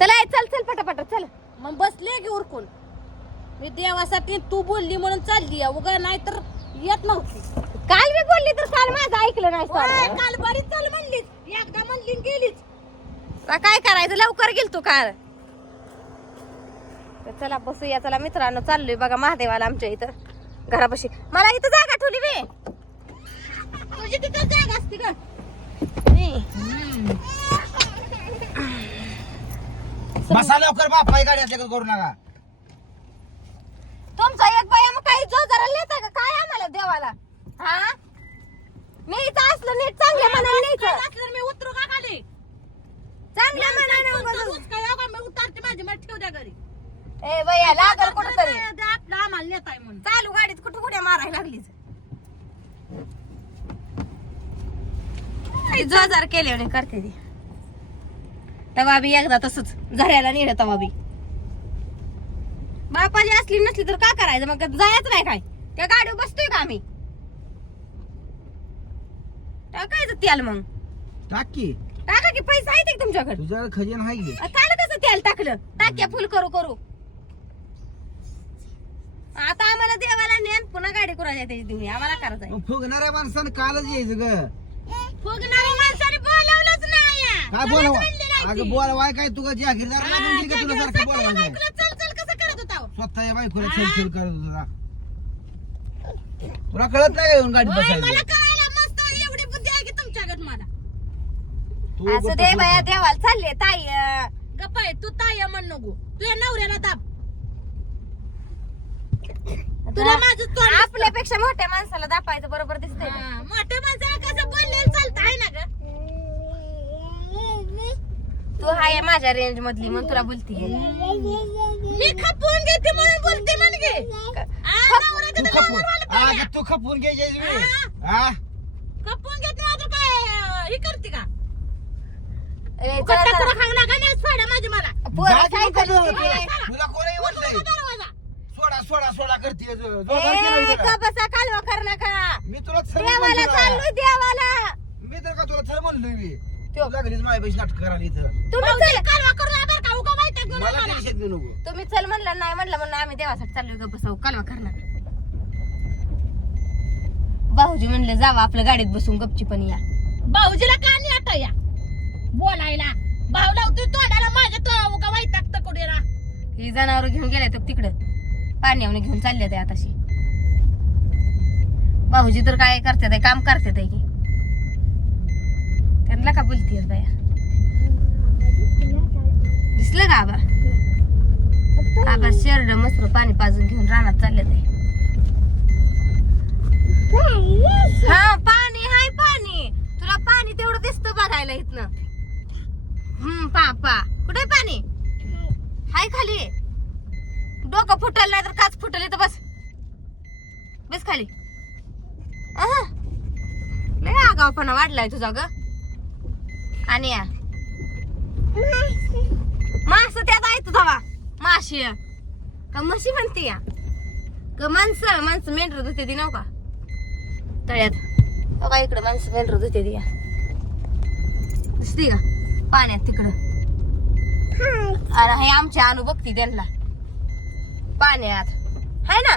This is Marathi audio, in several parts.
चला चल चल पटापट चल. मग बसले की उरकून? मी देवासाठी तू बोलली म्हणून चालली. उगा नाही तर येत नव्हती. काल मी बोलली तर काल माझं ऐकलं नाही. काल बरीच चाल म्हणलीच एकदा म्हणली गेलीच. काय करायचं? लवकर गेल तू काल. चला बसूया. चला मित्रांनो चाललोय बघा महादेवाला आमच्या इथं. घरापाशी. मला इथं जागा ठेवली बे. तुझी तिथं जागा असते का बसा लवकर बापाई गाडी असल्या का करू नका. तुमचा एक बाया मग काही जो जरा नेता का? काय आम्हाला देवाला? हा? न्यायचं असलं नीट चांगल्या मनाने न्यायचं असलं मी उतरू का खाली? चांगल्या मनाने उगाच- दूध काय आहे का? मी उतारते माझी मला ठेव द्या घरी. ए बया लागल कुठं तरी ते आपलं आम्हाला नेत आहे म्हणून. चालू गाडीत कुठं कुठे मारायला लागलीच जो जर केले करते ती. तवा बी एकदा तसंच. झऱ्याला नेलं तवा बी. बापाची असली नसली तर का करायचं? मग जायचं नाही काय? त्या गाडीवर बसतोय का आम्ही? टाकायचं तेल मग. टाक की. टाका की पैसे आहेत का तुमच्याकडे. खजिन हाय की? काय कसं तेल टाकलं? टाक्या फुल करू करू. आता आम्हाला देवाला नेन पुन्हा गाडी कुणाच्या त्याची देऊन आम्हाला करायचं आहे. मग फुगणाऱ्या माणसानं कालच यायचं ग. फुगणाऱ्या माणसाने बोलावलंच नाही. आहे. काय बोलावा? म्हणली अगं ती. बोलवाय काय तुला जागीरदार हा, लागून का तुला सारखं चल चल कसं करत होता हो? स्वतः या बायकोला छेल छेल करत होता तुला कळत नाही का येऊन होय, मला करायला मस्त एवढी बुद्धी आहे की तुमच्याकडे मला तू असं गप्प दे बस. बाया देवाला चालले ताई अं, गप्पा आहे तू ताई आहे म्हण नको तुझ्या नवऱ्याला दाब तुला माझं तोंड दिसतं. आपल्यापेक्षा मोठ्या माणसाला दापायचं बरोबर दिसतंय का? हा, मोठ्या माणसाला कसं बोललेलं चालतं आहे ना ग तू हाय माझ्या रेंज मधली म्हणून तुला बोलतीये मी खपवून घेते म्हणून बोलते म्हणजे. तू खपून अगं तू खपून घ्यायची हा खपवून घेते आता काय हे करते का? कट्टा. करून नाही सोडा माझी मला. पोरं तुला- कोणी म्हणलंय दरवाजा. सोडा सोडा करते. बसा कालवा कर नका. मी तुला देवाला. चाललोय देवाला. मी तर का तुला म्हणलोय मी. तू लागलीच माझ्या पैसे नाटक करायला इथं. तुम्ही चल. कालवा करू नका बरं का उगा माहिती आहे मला मला टेन्शन देऊ नको. तुम्ही चल म्हणलं नाही म्हणलं म्हणलं आम्ही देवासाठी चाललोय गप्प बसाव. कालवा करणार. भाऊजी म्हणले जावा आपल्या गाडीत बसून गपची पण या. भाऊजीला का नाही आता या? बोलायला. भाऊ लावतोय तोंडाला माझ्या तो उगा वैतागतं कुठेला ही जनावर घेऊन गेले तर तिकडं. पाण्यावने घेऊन चालले ते आताशी. भाऊजी तर काय करते ते काम करते ते. की त्यांना का बोलतीयस बाया? दिसलं का आबा? आबा शेरड मस्त पाणी पाजून घेऊन रानात चालले ते हा पाणी हाय पाणी. तुला पाणी तेवढं दिसतं बघायला इथनं. हम्म पा पा. कुठे पाणी? हाय खाली. डोकं फुटल नाही तर काच फुटल इथं बस. बस खाली. अहं. लय आगावपणा वाढलाय तुझा ग. आणि या. मास त्यात आहे तुझा माशी का म्हशी म्हणते या? का माणसं माणसं मेंढर धुते ती नव का? तळ्यात. हो बघा इकडं माणसं मेंढर धुते ती या. दिसते का? पाण्यात तिकडं. अरे हे आमच्या अनु बघती त्यांना. पाण्यात. हाय ना?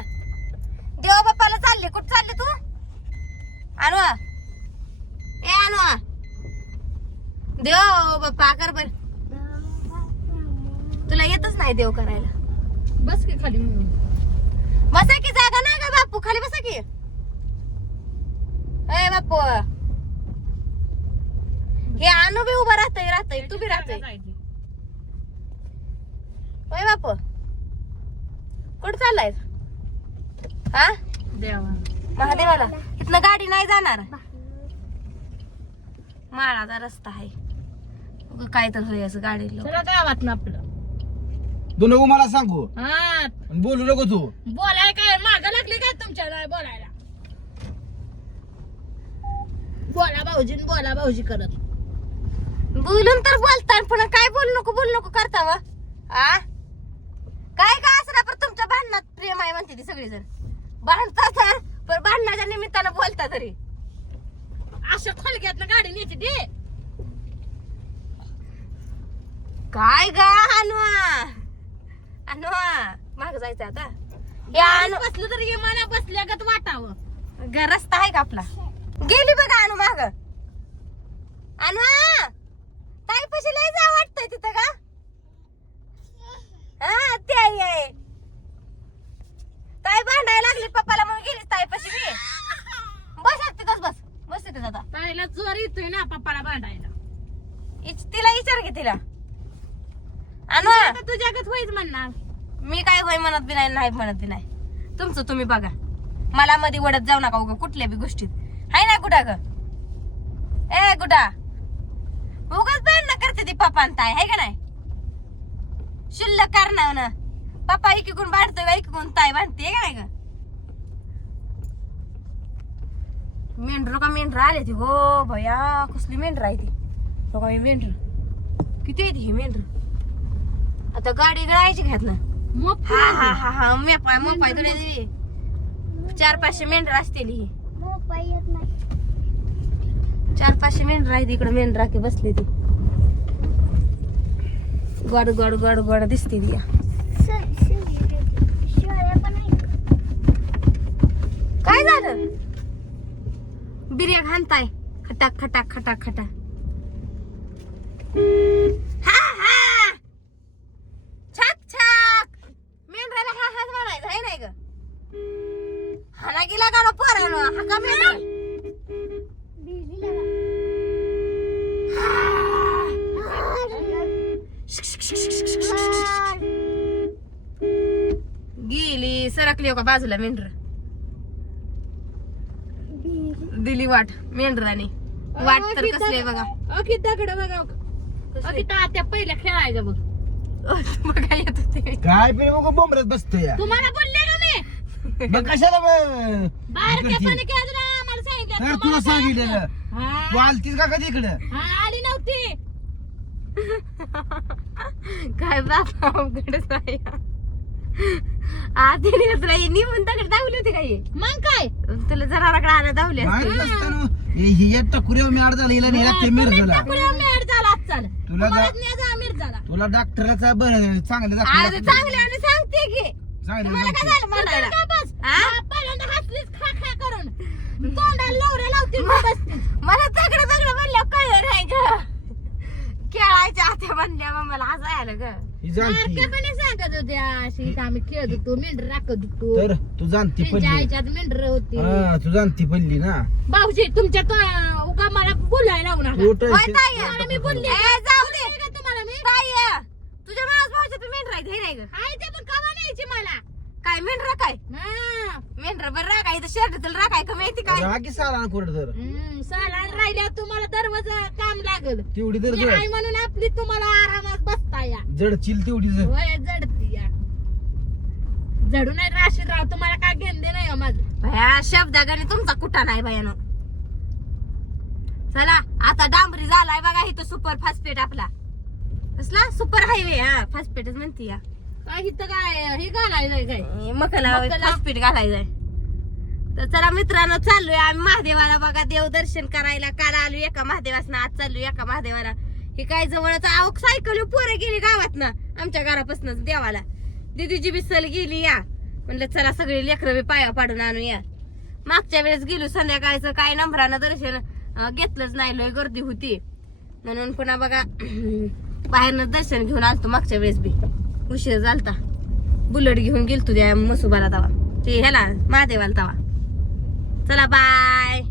देवा बाप्पाला चालले. कुठं चालले तू? अनु ए अनु देव बाप्पा कर बर. तुला येतच नाही देव करायला. बस की खाली म्हणून बसा की जागा नाही का बापू खाली बसा की. ए बापू हे अनु बी उभा राहतय राहतय तू बी राहतय. होय बापू कुठं चाललाय हा? देवा महादेवाला. इथनं गाडी नाही जाणार. माळाचा रस्ता आहे. काय तर होय असं गाडीला चला गावात ना आपलं. तू नको मला सांगू. हा. आणि बोलू नको तू. बोलाय काय? माग लागली काय तुमच्या बोलायला? बोला भाऊजी न बोला भाऊजी करत. बोलून तर बोलता पुन्हा काय बोलू नको बोलू नको करता वा. आ? काय का असं पण तुमच्या भांडणात प्रेम आहे म्हणते ती सगळी जण भांडता तर पण भांडणाच्या निमित्तानं बोलता तरी. अशा खोलक्यात गाडी नेते दे काय गा अनु माग जायचं आता. हे अनु बसलं तर विमाना बसल्यागत वाटावं. घर रस्ता आहे का आपला? गेली बघा अनु माग. अनु ताई पशी लय जा वाटतंय तिथं का हा ते आई आहे. ताई भांडायला लागली पप्पाला म्हणून गेली ताई पशी मी. बस तिथंच बस. बस तिथं आता. ताईला जोर येतोय ना पप्पाला भांडायला. इच- तिला विचार घे तिला. अनु आता तुझ्यागत होईच म्हणणार. मी काय होय म्हणत बी नाही नाही म्हणत बी नाही. तुमचं तुम्ही बघा. मला मध्ये वडत जाऊ नका उगा कुठल्या बी गोष्टीत. हाय ना कुठं ग? ए कुठा? उगाच भांडणं करते ती पप्पा आणि ताई हाय का नाही? शिल्लक करणार ना पप्पा एकीकडून भांडतोय का एकीकडून ताई भांडते का नाही ग? मेंढर का मेंढर आले ती? हो भया कसली मेंढर आहे ती? बघा ही मेंढर. किती आहे ती ही मेंढर? आता गाडी गळायची घ्यात ना. मग हा हा हा हा तुला. चार पाचशे मेंढर असतील ही. चार पाचशे मेंढर आहेत इकडे मेंढरा की बसली ती. गोड गोड गोड गोड दिसते ती काय झालं? बिर्या घालताय. खटाक खटाक खटाक खटाक. गेला का पोरानं? हा का मेंढर गेली सरकली का बाजूला मेंढर? दिली वाट मेंढराने. वाट तर कसली आहे बघा. अखी दगड बघा. अखी तात्या पहिल्या खेळायचं बघा. येत होते. काय पिले मग बोंबरत बसतोय या. तुम्हाला बोलले मग कशाला मग ना आम्हाला सांगितलं तर तुला तुम्हाला सांगितलेलं. हा, तू आलतीस का कधी इकडं? हा, आली नव्हती. काय अवघडच आहे. आधी तुला निमून दगड दावली होती काही मग काय? तुला जनावराकडे आलं दावली माहीत नसतं ही या टकुऱ्या मी अर्धा लिहिला नाही ते मिरजला टाकुऱ्या मेड झाला आज चाल. तुला तुम्हाला जा- न्यायचा आमिर झाला. तुला डॉक्टराचा बरं चांगलं आज दाखवलं चांगले आणि सांगते की. चांगलं तुम्हाला काय. झालं म्हणायला? हा? हा, पहिल्यांदा खा खा करून. तोंडाला. मला तगडं म्हणलं कळलं नाही ग. खेळायच्या आत्या म्हणल्या मग मला हसाय आलं ग. ही जाणती. सांगत होत्या अशी इथं आम्ही खेळत होतो मेंढर राखत होतो. तर तू जाणती त्यांच्या पडली. आईच्यात मेंढर होती. हा तू जाणती पडली ना. भाऊजी तुमच्या तो- उगा मला बोलायला लावू नका. होय ताई. मी बोलली ए, जाऊ दे. बोलली का तुम्हाला मी? ताई तुझ्या मास भाऊच्या तू मेंढर आहे नाही ग. आहे ते पण कवा न्यायची मला? काय मेंढर काय? हा. मेंढर बरं राखाय इथं शर्ट तुला राखाय कमी येते काय? रागी सारा कुठं तर. हम्म, सालान राहिल्यावर तुम्हाला दरवाजा काम लागल. तेवढी तर मी जड. आहे म्हणून आपली तुम्हाला आरामात बसता या. जडचिल तेवढी जड. होय जडती या. जडू नाही राशीद राव तुम्हाला काय घेणं नाही हो माझं? भया शब्दागाने तुमचा कुठा नाही भयानो. चला आता डांबरी झालाय बघा इथं सुपर फास्टफेट आपला. कसला? सुपर हायवे हा फास्टफेटच म्हणते या. काय इथं काय हे घालायचंय काय? मकला मकला. फास्टफेट घालायचंय तर चला मित्रांनो चाललोय आम्ही महादेवाला बघा देवदर्शन करायला काल आलो एका महादेवासनं आज चाललोय एका महादेवाला. हे काय जवळच आवक सायकल पोरं गेली गावात ना आमच्या घरापासूनच देवाला. दिदीची बी सल गेली या. म्हणलं चला सगळे लेकरं बी पाया पाडून आणू या मागच्या वेळेस गेलो संध्याकाळचं काय नंबरानं दर्शन अं, घेतलंच नाही लय गर्दी होती. म्हणून पुन्हा बघा बाहेरनं दर्शन घेऊन आलतो मागच्या वेळेस बी. उशीर झालता. बुलेट घेऊन गेल तुझ्या मसुबाला तवा. ते ह्याला महादेवाला तवा. चला बाय